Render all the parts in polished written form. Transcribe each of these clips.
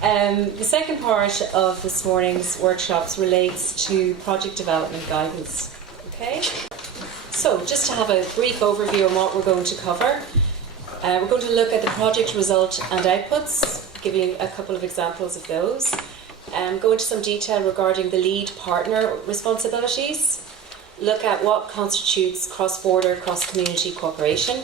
The second part of this morning's workshops relates to project development guidance. Okay? So, just to have a brief overview on what we're going to cover, we're going to look at the project result and outputs, giving a couple of examples of those, go into some detail regarding the lead partner responsibilities, look at what constitutes cross-border, cross-community cooperation,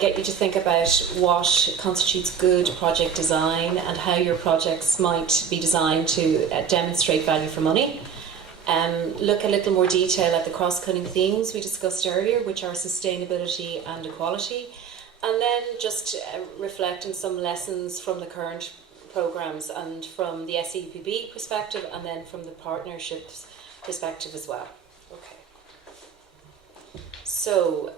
get you to think about what constitutes good project design and how your projects might be designed to demonstrate value for money. Look a little more detail at the cross-cutting themes we discussed earlier, which are sustainability and equality, and then just reflect on some lessons from the current programmes and from the SEUPB perspective, and then from the partnerships perspective as well. Okay. So,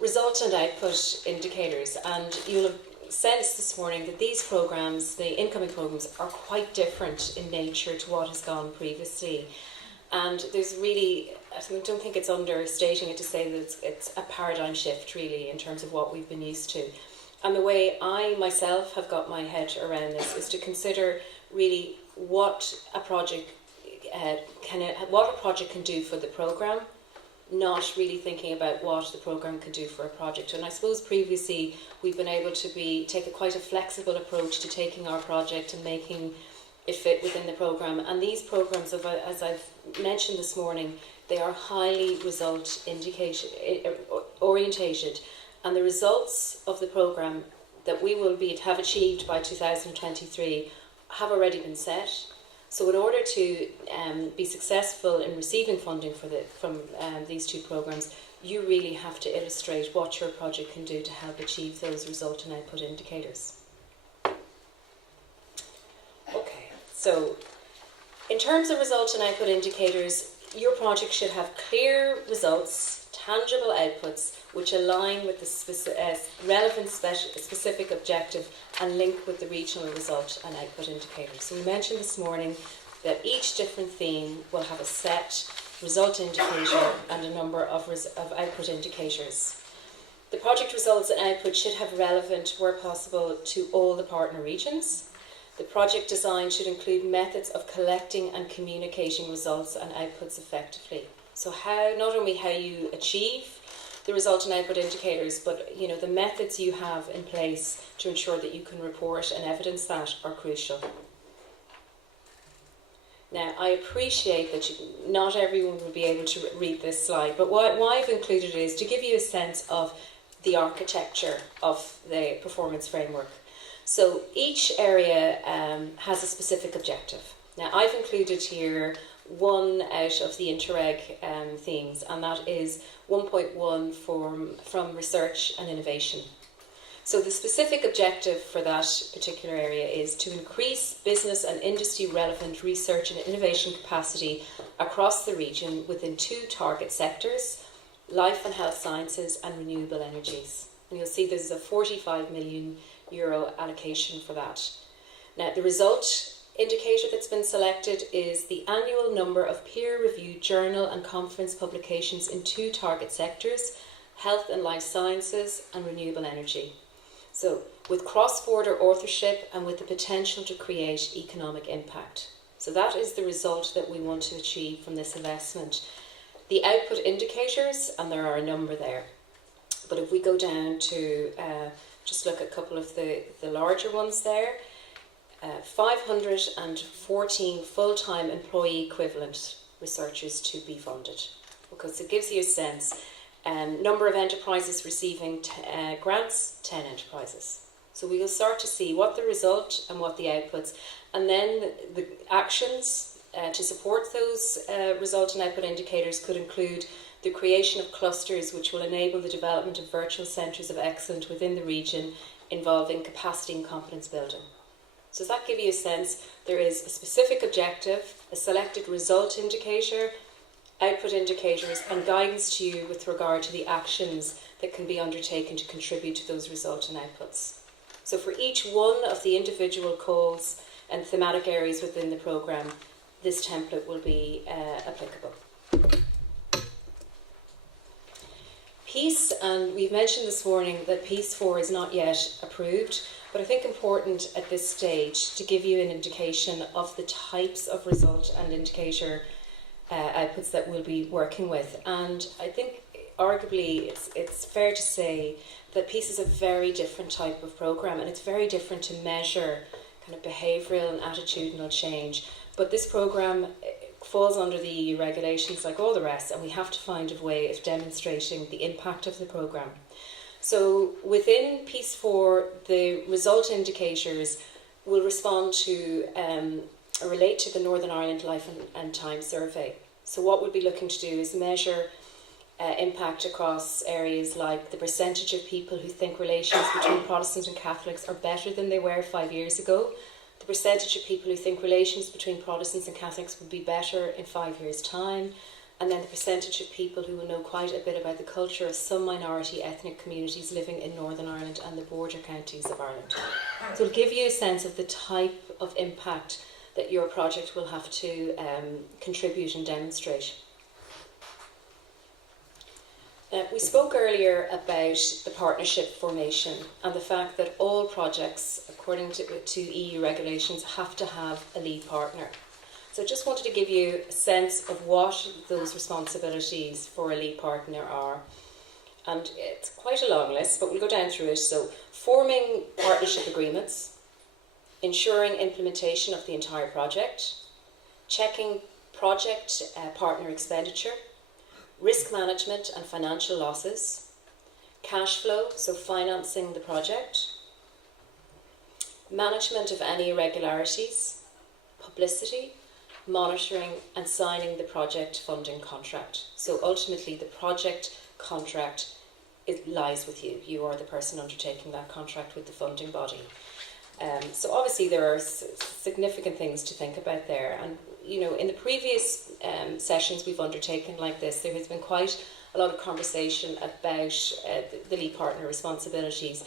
result and output indicators, and you'll have sensed this morning that these programmes, the incoming programmes, are quite different in nature to what has gone previously. And there's really, I don't think it's understating it to say that it's a paradigm shift really in terms of what we've been used to. And the way I myself have got my head around this is to consider really what a project can do for the programme, not really thinking about what the programme can do for a project. And I suppose previously we've been able to take quite a flexible approach to taking our project and making it fit within the programme. And these programmes, as I've mentioned this morning, they are highly result orientated, and the results of the programme that we will have achieved by 2023 have already been set. So in order to be successful in receiving funding from these two programmes, you really have to illustrate what your project can do to help achieve those result and output indicators. Okay, so in terms of result and output indicators, your project should have clear results, tangible outputs, which align with the relevant specific objective and link with the regional result and output indicators. So we mentioned this morning that each different theme will have a set result indicator and a number of output indicators. The project results and output should have relevant, where possible, to all the partner regions. The project design should include methods of collecting and communicating results and outputs effectively. So not only how you achieve the result and output indicators, but the methods you have in place to ensure that you can report and evidence that are crucial. Now, I appreciate that not everyone will be able to read this slide, but why I've included it is to give you a sense of the architecture of the performance framework. So each area has a specific objective. Now, I've included here one out of the Interreg themes, and that is 1.1 from research and innovation. So the specific objective for that particular area is to increase business and industry relevant research and innovation capacity across the region within two target sectors: life and health sciences and renewable energies. And you'll see there's a €45 million allocation for that. Now, the result indicator that's been selected is the annual number of peer-reviewed journal and conference publications in two target sectors: health and life sciences and renewable energy. So, with cross-border authorship and with the potential to create economic impact. So that is the result that we want to achieve from this investment. The output indicators, and there are a number there, but if we go down to just look at a couple of the larger ones there, 514 full-time employee equivalent researchers to be funded. Because it gives you a sense. Number of enterprises receiving grants, 10 enterprises. So we will start to see what the result and what the outputs, and then the actions to support those result and output indicators could include the creation of clusters which will enable the development of virtual centres of excellence within the region involving capacity and competence building. So does that give you a sense? There is a specific objective, a selected result indicator, output indicators, and guidance to you with regard to the actions that can be undertaken to contribute to those results and outputs. So for each one of the individual calls and thematic areas within the programme, this template will be applicable. Peace, and we've mentioned this morning that Peace 4 is not yet approved, But I think important at this stage to give you an indication of the types of result and indicator outputs that we'll be working with. And I think arguably it's fair to say that PEACE is a very different type of programme, and it's very different to measure kind of behavioural and attitudinal change. But this programme falls under the EU regulations like all the rest, and we have to find a way of demonstrating the impact of the programme. So within Piece 4, the result indicators will respond to relate to the Northern Ireland Life and Time Survey. So what we'll be looking to do is measure impact across areas like the percentage of people who think relations between Protestants and Catholics are better than they were 5 years ago, the percentage of people who think relations between Protestants and Catholics would be better in 5 years' time, and then the percentage of people who will know quite a bit about the culture of some minority ethnic communities living in Northern Ireland and the border counties of Ireland. So it'll give you a sense of the type of impact that your project will have to contribute and demonstrate. We spoke earlier about the partnership formation and the fact that all projects, according to EU regulations, have to have a lead partner. So I just wanted to give you a sense of what those responsibilities for a lead partner are. And it's quite a long list, but we'll go down through it. So forming partnership agreements, ensuring implementation of the entire project, checking project partner expenditure, risk management and financial losses, cash flow, so financing the project, management of any irregularities, publicity, monitoring and signing the project funding contract. So ultimately the project contract, it lies with you. You are the person undertaking that contract with the funding body. So obviously there are significant things to think about there, and you know, in the previous sessions we've undertaken like this, there has been quite a lot of conversation about the lead partner responsibilities,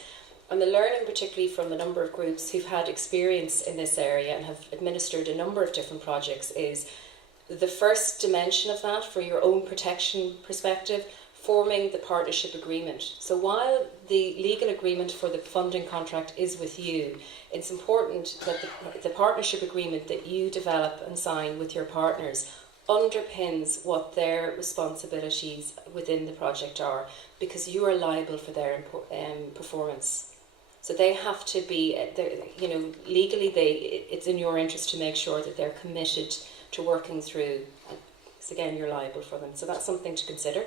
and the learning particularly from a number of groups who've had experience in this area and have administered a number of different projects is the first dimension of that for your own protection perspective, forming the partnership agreement. So while the legal agreement for the funding contract is with you, it's important that the partnership agreement that you develop and sign with your partners underpins what their responsibilities within the project are, because you are liable for their performance. So they have to be, you know, legally it's in your interest to make sure that they're committed to working through, because again you're liable for them. So that's something to consider.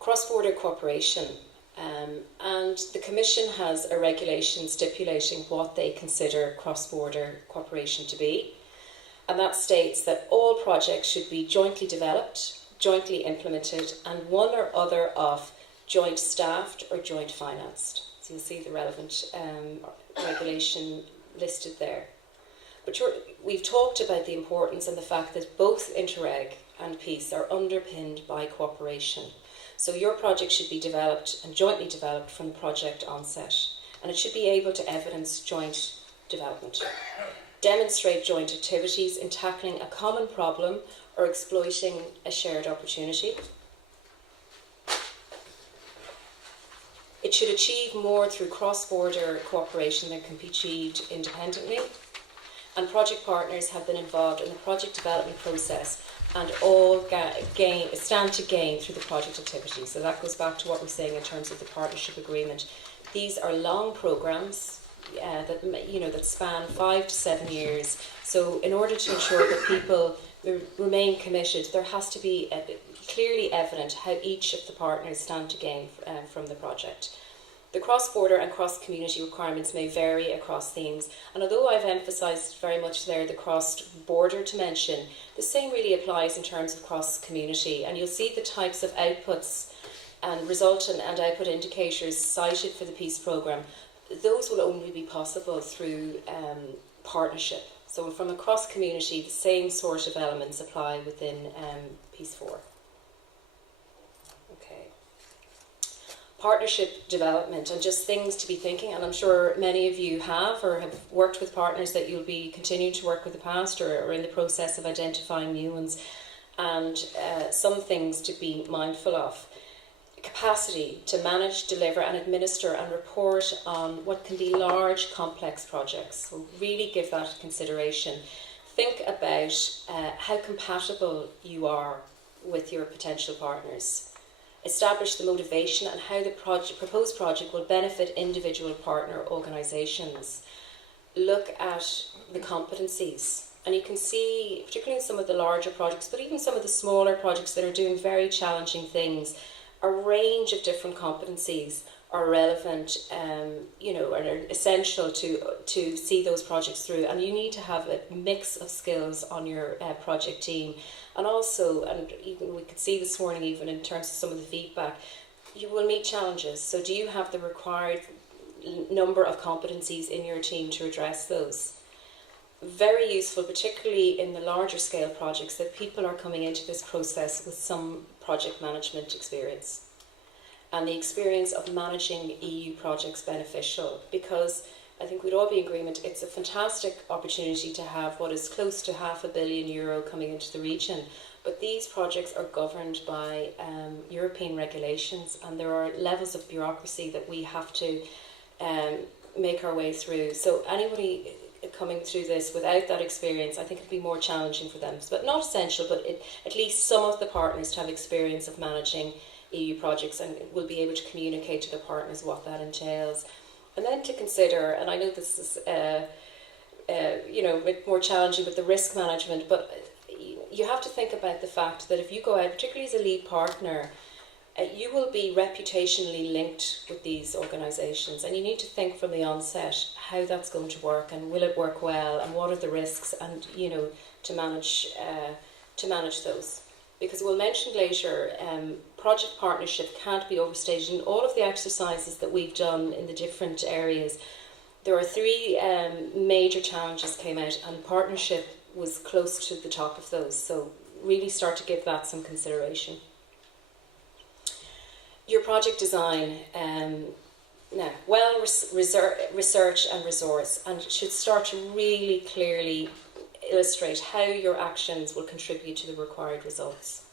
Cross-border cooperation, and the Commission has a regulation stipulating what they consider cross-border cooperation to be, and that states that all projects should be jointly developed, jointly implemented, and one or other of joint staffed or joint financed. So you'll see the relevant regulation listed there. But we've talked about the importance and the fact that both Interreg and PEACE are underpinned by cooperation. So your project should be developed and jointly developed from the project onset, and it should be able to evidence joint development, demonstrate joint activities in tackling a common problem or exploiting a shared opportunity. It should achieve more through cross-border cooperation than can be achieved independently, and project partners have been involved in the project development process and all stand to gain through the project activities. So that goes back to what we're saying in terms of the partnership agreement. These are long programmes that span 5 to 7 years. So in order to ensure that people remain committed, there has to be clearly evident how each of the partners stand to gain from the project. The cross-border and cross-community requirements may vary across themes, and although I've emphasised very much there the cross-border dimension, the same really applies in terms of cross-community, and you'll see the types of outputs and result and output indicators cited for the PEACE programme. Those will only be possible through partnership. So from a cross-community, the same sort of elements apply within PEACE 4. Partnership development and just things to be thinking, and I'm sure many of you have or have worked with partners that you'll be continuing to work with the past or are in the process of identifying new ones, and some things to be mindful of. capacity to manage, deliver and administer and report on what can be large, complex projects. So really give that consideration. Think about how compatible you are with your potential partners. Establish the motivation and how the proposed project will benefit individual partner organisations. Look at the competencies. And you can see, particularly in some of the larger projects, but even some of the smaller projects that are doing very challenging things, a range of different competencies are relevant, and are essential to see those projects through. And you need to have a mix of skills on your project team. And also, and even we could see this morning, even in terms of some of the feedback, you will meet challenges. So do you have the required number of competencies in your team to address those? Very useful, particularly in the larger scale projects, that people are coming into this process with some project management experience. And the experience of managing EU projects beneficial, because I think we'd all be in agreement, it's a fantastic opportunity to have what is close to €500 million coming into the region. But these projects are governed by European regulations, and there are levels of bureaucracy that we have to make our way through. So anybody coming through this without that experience, I think it'll be more challenging for them. But not essential, but at least some of the partners to have experience of managing EU projects and will be able to communicate to the partners what that entails. And then to consider, and I know this is a bit more challenging with the risk management, but you have to think about the fact that if you go out, particularly as a lead partner, you will be reputationally linked with these organisations, and you need to think from the onset how that's going to work, and will it work well, and what are the risks, and to manage those. Because we'll mention later, project partnership can't be overstated. In all of the exercises that we've done in the different areas, there are three major challenges came out, and partnership was close to the top of those. So really start to give that some consideration. Your project design, now, research and resource, and it should start to really clearly illustrate how your actions will contribute to the required results.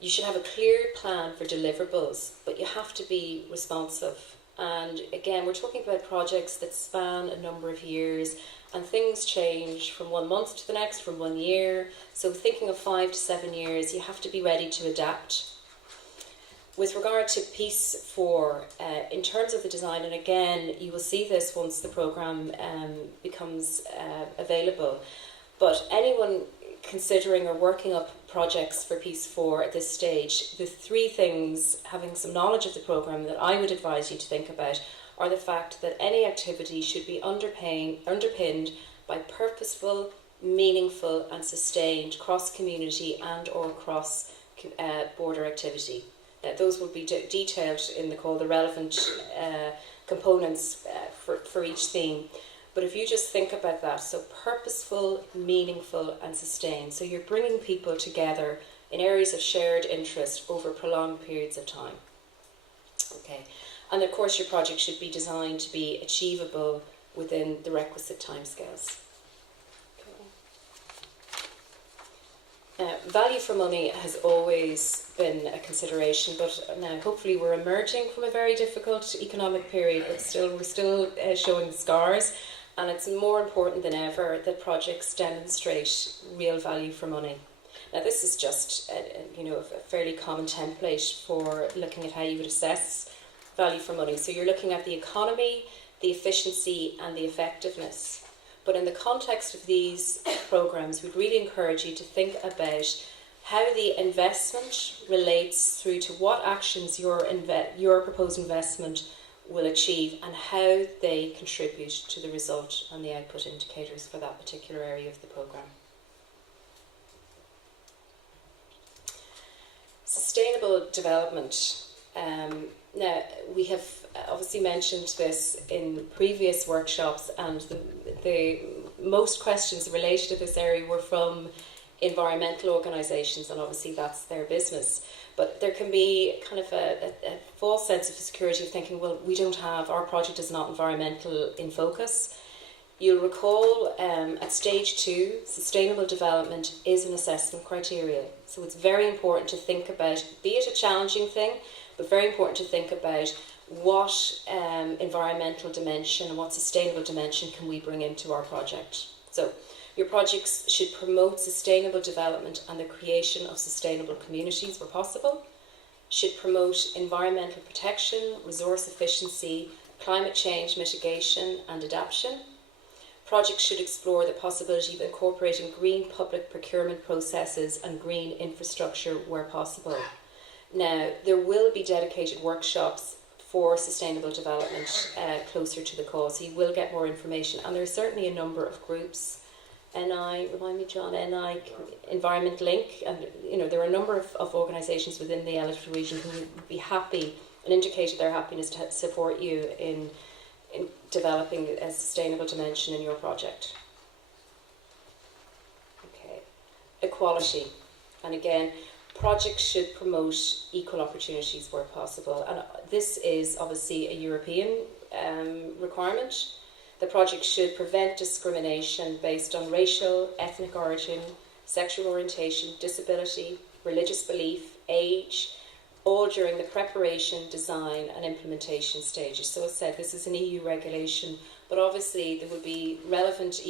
You should have a clear plan for deliverables, but you have to be responsive. And again, we're talking about projects that span a number of years, and things change from 1 month to the next, from 1 year. So thinking of 5 to 7 years, you have to be ready to adapt. With regard to Piece 4, in terms of the design, and again, you will see this once the programme becomes available, but anyone considering or working up projects for Piece 4 at this stage, the three things, having some knowledge of the programme, that I would advise you to think about are the fact that any activity should be underpinned by purposeful, meaningful and sustained cross-community and or cross-border activity. Those will be detailed in the relevant components for each theme. But if you just think about that, so purposeful, meaningful and sustained. So you're bringing people together in areas of shared interest over prolonged periods of time. Okay, and of course your project should be designed to be achievable within the requisite timescales. Value for money has always been a consideration, but now hopefully we're emerging from a very difficult economic period, but we're still showing the scars, and it's more important than ever that projects demonstrate real value for money. Now this is just a fairly common template for looking at how you would assess value for money. So you're looking at the economy, the efficiency and the effectiveness. But in the context of these programs, we'd really encourage you to think about how the investment relates through to what actions your proposed investment will achieve and how they contribute to the result and the output indicators for that particular area of the program. Sustainable development. Now, we have obviously mentioned this in previous workshops, and the most questions related to this area were from environmental organisations, and obviously that's their business. But there can be kind of a false sense of security of thinking, well, our project is not environmental in focus. You'll recall at stage 2, sustainable development is an assessment criteria. So it's very important to think about, be it a challenging thing, but very important to think about what environmental dimension and what sustainable dimension can we bring into our project. So your projects should promote sustainable development and the creation of sustainable communities where possible, should promote environmental protection, resource efficiency, climate change mitigation and adaptation. Projects should explore the possibility of incorporating green public procurement processes and green infrastructure where possible. Now, there will be dedicated workshops for sustainable development closer to the cause, so you will get more information. And there are certainly a number of groups, NI, remind me John, NI, Environment Link, and there are a number of organisations within the eligible region who would be happy and indicated their happiness to support you in developing a sustainable dimension in your project. Okay, equality. And again, projects should promote equal opportunities where possible. And this is obviously a European requirement. The project should prevent discrimination based on racial, ethnic origin, sexual orientation, disability, religious belief, age, all during the preparation, design and implementation stages. So as said, this is an EU regulation, but obviously there will be relevant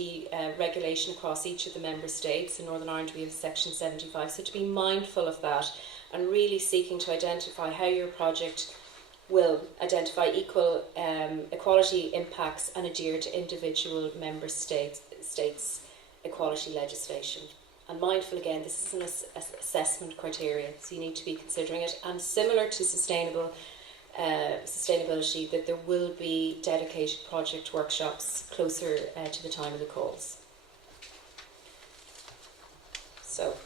regulation across each of the member states. In Northern Ireland we have Section 75, so to be mindful of that and really seeking to identify how your project will identify equality impacts and adhere to individual member states' equality legislation. And mindful again, this is an assessment criteria, so you need to be considering it. And similar to sustainability, that there will be dedicated project workshops closer to the time of the calls. So,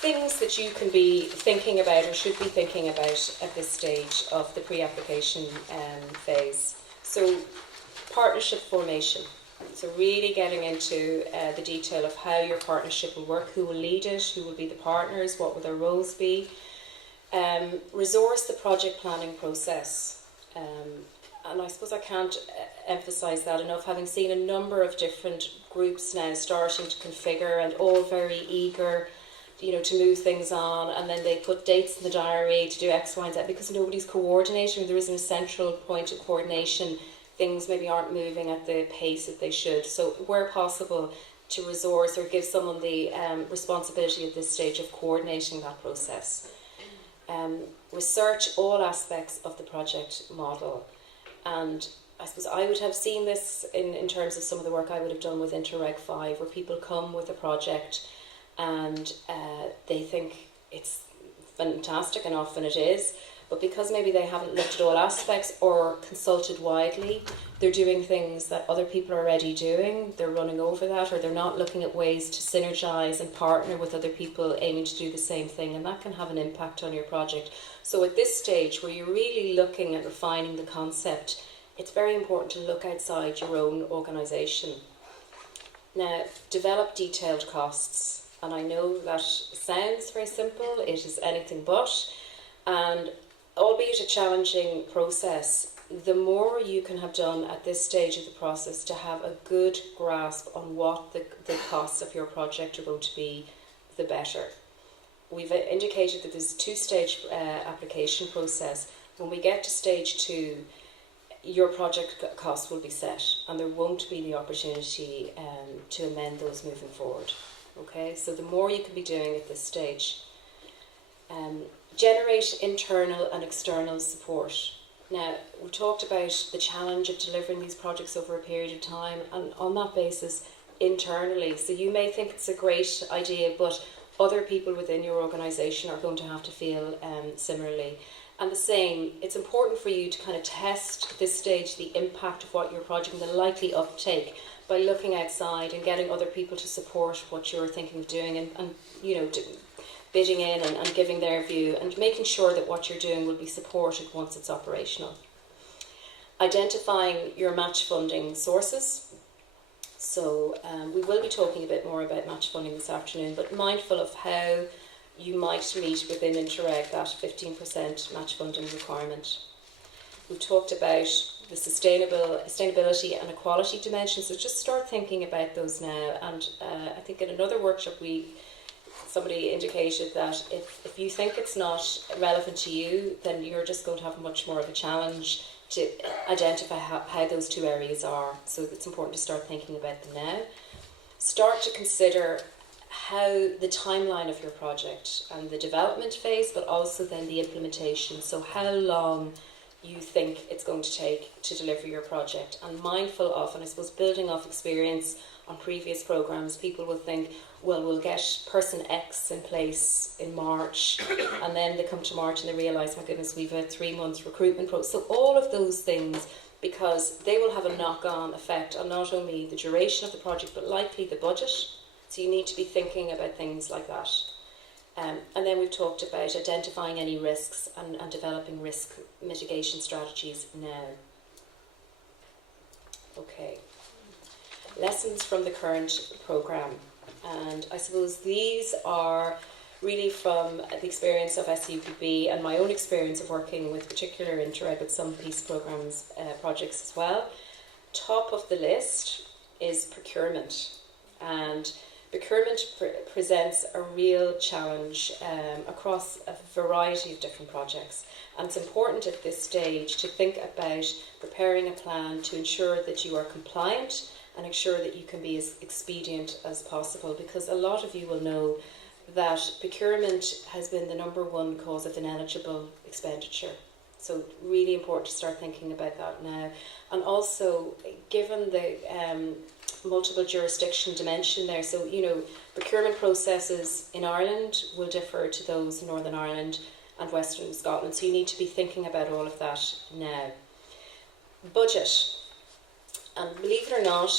things that you can be thinking about or should be thinking about at this stage of the pre-application phase. So, partnership formation. So really getting into the detail of how your partnership will work, who will lead it, who will be the partners, what will their roles be. Resource the project planning process. And I suppose I can't emphasise that enough, having seen a number of different groups now starting to configure and all very eager to move things on, and then they put dates in the diary to do X, Y and Z because nobody's coordinating. There isn't a central point of coordination. Things maybe aren't moving at the pace that they should. So where possible, to resource or give someone the responsibility at this stage of coordinating that process. Research all aspects of the project model. And I suppose I would have seen this in terms of some of the work I would have done with Interreg 5, where people come with a project and they think it's fantastic, and often it is, but because maybe they haven't looked at all aspects or consulted widely, they're doing things that other people are already doing, they're running over that, or they're not looking at ways to synergise and partner with other people aiming to do the same thing, and that can have an impact on your project. So at this stage, where you're really looking at refining the concept, it's very important to look outside your own organisation. Now, develop detailed costs. And I know that sounds very simple, it is anything but, and albeit a challenging process, the more you can have done at this stage of the process to have a good grasp on what the costs of your project are going to be, the better. We've indicated that there's a two-stage application process. When we get to stage 2, your project costs will be set, and there won't be the opportunity to amend those moving forward. Okay, so the more you can be doing at this stage. Generate internal and external support. Now, we talked about the challenge of delivering these projects over a period of time, and on that basis, internally. So you may think it's a great idea, but other people within your organisation are going to have to feel similarly. And the same, it's important for you to kind of test at this stage the impact of what your project and the likely uptake by looking outside and getting other people to support what you're thinking of doing, and bidding in and giving their view, and making sure that what you're doing will be supported once it's operational. Identifying your match funding sources. So we will be talking a bit more about match funding this afternoon, but mindful of how you might meet within Interreg that 15% match funding requirement. We've talked about the sustainability and equality dimensions, so just start thinking about those now. And I think in another workshop we somebody indicated that if you think it's not relevant to you, then you're just going to have much more of a challenge to identify how those two areas are. So it's important to start thinking about them now. Start to consider how the timeline of your project and the development phase, but also then the implementation. So how long you think it's going to take to deliver your project, and mindful of, and I suppose building off experience on previous programs, people will think, well, we'll get person X in place in March, and then they come to March and they realise, my goodness, we've a 3 month recruitment process. So all of those things, because they will have a knock-on effect on not only the duration of the project, but likely the budget. So you need to be thinking about things like that. And then we've talked about identifying any risks and developing risk mitigation strategies now. Okay. Lessons from the current programme. And I suppose these are really from the experience of SEUPB and my own experience of working with particular Interreg with some peace programmes projects as well. Top of the list is procurement. And procurement presents a real challenge across a variety of different projects, and it's important at this stage to think about preparing a plan to ensure that you are compliant and ensure that you can be as expedient as possible, because a lot of you will know that procurement has been the #1 cause of ineligible expenditure. So really important to start thinking about that now. And also, given the multiple jurisdiction dimension there, so procurement processes in Ireland will differ to those in Northern Ireland and Western Scotland, so you need to be thinking about all of that now. Budget. And believe it or not,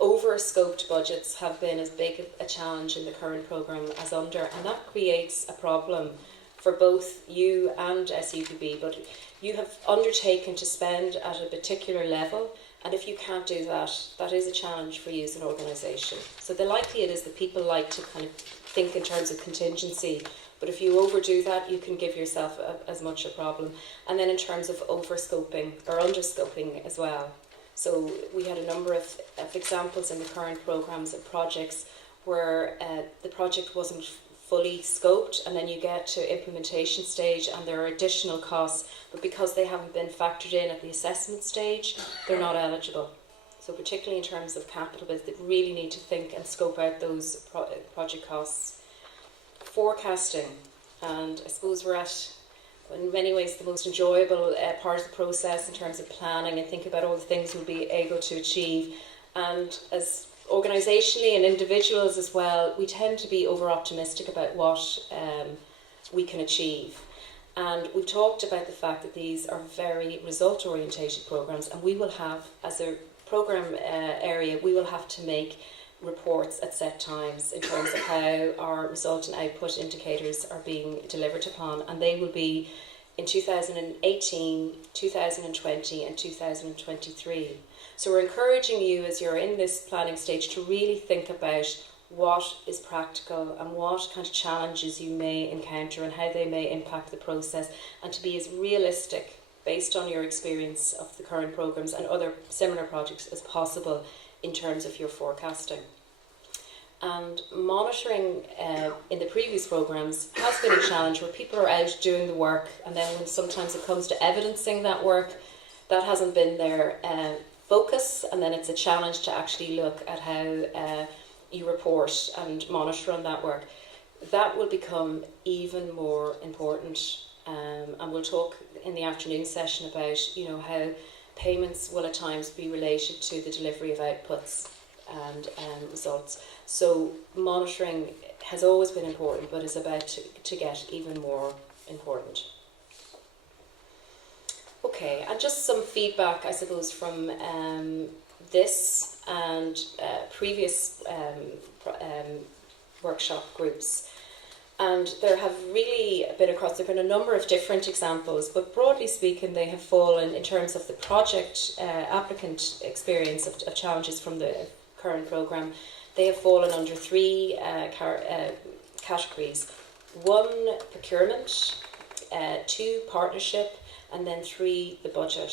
over-scoped budgets have been as big a challenge in the current programme as under, and that creates a problem for both you and SEUPB. But you have undertaken to spend at a particular level, and if you can't do that, that is a challenge for you as an organisation. So the likelihood is that people like to kind of think in terms of contingency, but if you overdo that, you can give yourself as much a problem. And then in terms of over-scoping or under-scoping as well. So we had a number of examples in the current programmes and projects where the project wasn't fully scoped, and then you get to implementation stage and there are additional costs, but because they haven't been factored in at the assessment stage, they're not eligible. So particularly in terms of capital bills, they really need to think and scope out those project costs. Forecasting, and I suppose we're at, in many ways, the most enjoyable part of the process in terms of planning and think about all the things we'll be able to achieve. And as organisationally and individuals as well, we tend to be over-optimistic about what we can achieve. And we've talked about the fact that these are very result-orientated programmes, and we will have, as a programme area, we will have to make reports at set times in terms of how our result and output indicators are being delivered upon, and they will be in 2018, 2020 and 2023. So we're encouraging you as you're in this planning stage to really think about what is practical and what kind of challenges you may encounter and how they may impact the process, and to be as realistic based on your experience of the current programmes and other similar projects as possible in terms of your forecasting. And monitoring in the previous programmes has been a challenge where people are out doing the work, and then when sometimes it comes to evidencing that work, that hasn't been their focus, and then it's a challenge to actually look at how you report and monitor on that work. That will become even more important, and we'll talk in the afternoon session about how payments will at times be related to the delivery of outputs and results. So monitoring has always been important, but is about to get even more important. Okay, and just some feedback, I suppose, from this and previous workshop groups. And there have really been across, there have been a number of different examples, but broadly speaking, they have fallen in terms of the project applicant experience of challenges from the current programme. They have fallen under three categories. 1, procurement, 2, partnership, and then 3, the budget.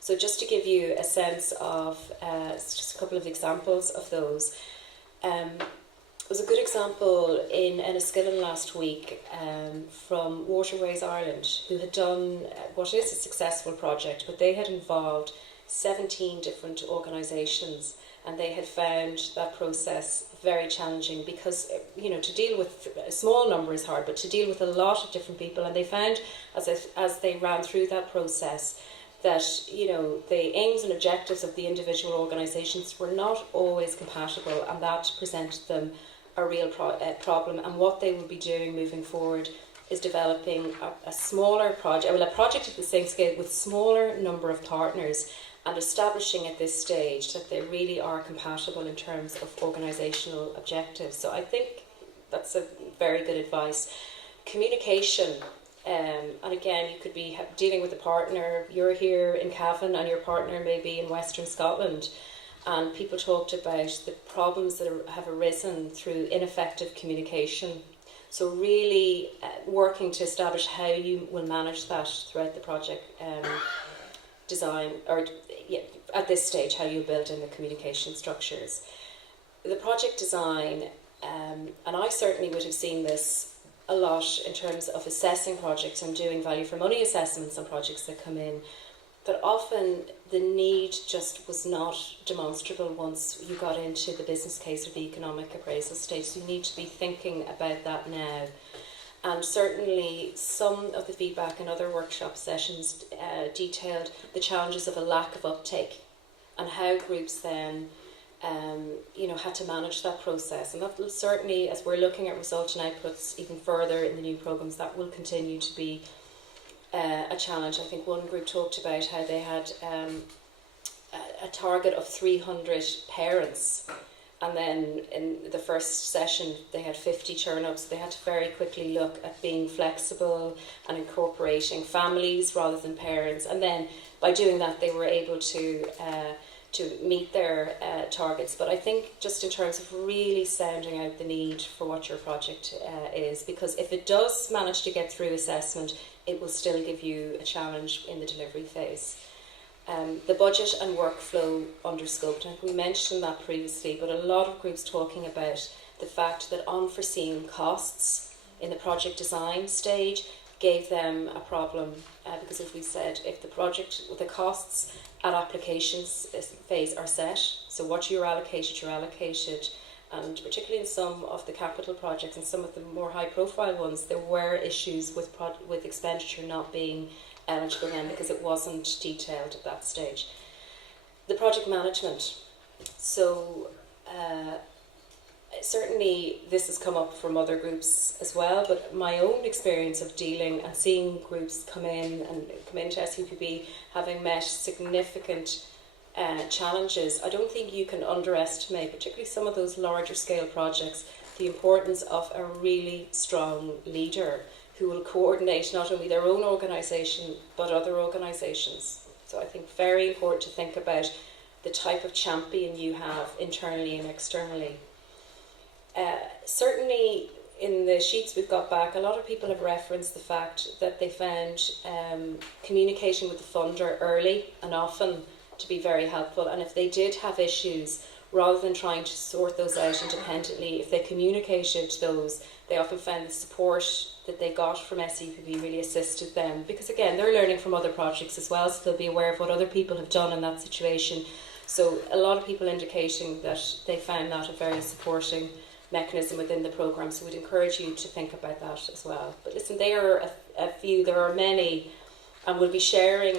So just to give you a sense of, just a couple of examples of those. was a good example in Enniskillen last week from Waterways Ireland, who had done what is a successful project, but they had involved 17 different organisations, and they had found that process very challenging because, you know, to deal with a small number is hard, but to deal with a lot of different people, and they found as they ran through that process that, you know, the aims and objectives of the individual organisations were not always compatible, and that presented them a real problem. And what they will be doing moving forward is developing a smaller project, well, a project at the same scale with smaller number of partners, and establishing at this stage that they really are compatible in terms of organisational objectives. So I think that's a very good advice. Communication, and again, you could be dealing with a partner, you're here in Cavan and your partner may be in Western Scotland, and people talked about the problems that have arisen through ineffective communication. So really working to establish how you will manage that throughout the project design, or at this stage, how you build in the communication structures. The project design, and I certainly would have seen this a lot in terms of assessing projects and doing value for money assessments on projects that come in, that often the need just was not demonstrable once you got into the business case or the economic appraisal stage. So you need to be thinking about that now. And certainly some of the feedback in other workshop sessions detailed the challenges of a lack of uptake and how groups then had to manage that process. And that will certainly, as we're looking at results and outputs even further in the new programmes, that will continue to be a challenge. I think one group talked about how they had a target of 300 parents, and then in the first session they had 50 turn-ups. They had to very quickly look at being flexible and incorporating families rather than parents, and then by doing that they were able to meet their targets. But I think just in terms of really sounding out the need for what your project is, because if it does manage to get through assessment, it will still give you a challenge in the delivery phase. The budget and workflow underscoped, and we mentioned that previously, but a lot of groups talking about the fact that unforeseen costs in the project design stage gave them a problem, because if we said, if the costs at applications phase are set, so what you're allocated, and particularly in some of the capital projects and some of the more high profile ones, there were issues with expenditure not being eligible then because it wasn't detailed at that stage. The project management. So certainly this has come up from other groups as well, but my own experience of dealing and seeing groups come into SEUPB having met significant challenges, I don't think you can underestimate, particularly some of those larger scale projects, the importance of a really strong leader who will coordinate not only their own organisation but other organisations. So I think very important to think about the type of champion you have internally and externally. Certainly in the sheets we've got back, a lot of people have referenced the fact that they found communication with the funder early and often to be very helpful, and if they did have issues, rather than trying to sort those out independently, if they communicated those, they often found the support that they got from SEUPB really assisted them, because again, they're learning from other projects as well, so they'll be aware of what other people have done in that situation. So a lot of people indicating that they found that a very supporting mechanism within the programme, so we'd encourage you to think about that as well. But listen, there are a few, there are many, and we'll be sharing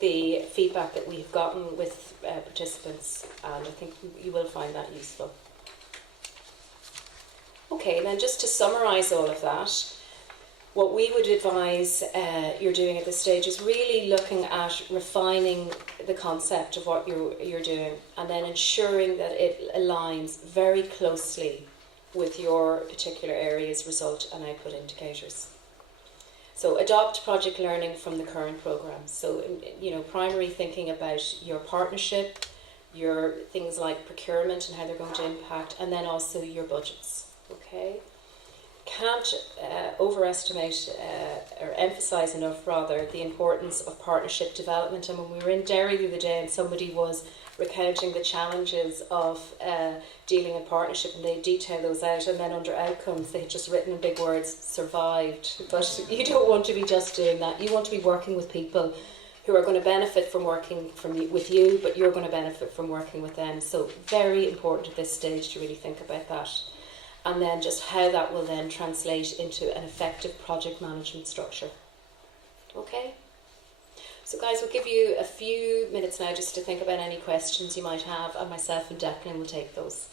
the feedback that we've gotten with participants, and I think you will find that useful. Okay, then just to summarise all of that, what we would advise you're doing at this stage is really looking at refining the concept of what you're doing, and then ensuring that it aligns very closely with your particular area's result and output indicators. So adopt project learning from the current programme. So, primary thinking about your partnership, your things like procurement and how they're going to impact, and then also your budgets. Okay. can't overestimate or emphasise enough, rather, the importance of partnership development. And when we were in Derry the other day and somebody was recounting the challenges of dealing in partnership, and they detail those out, and then under outcomes they had just written in big words, survived. But you don't want to be just doing that. You want to be working with people who are going to benefit from working with you, but you're going to benefit from working with them. So very important at this stage to really think about that. And then just how that will then translate into an effective project management structure. Okay? So guys, we'll give you a few minutes now just to think about any questions you might have, and myself and Declan will take those.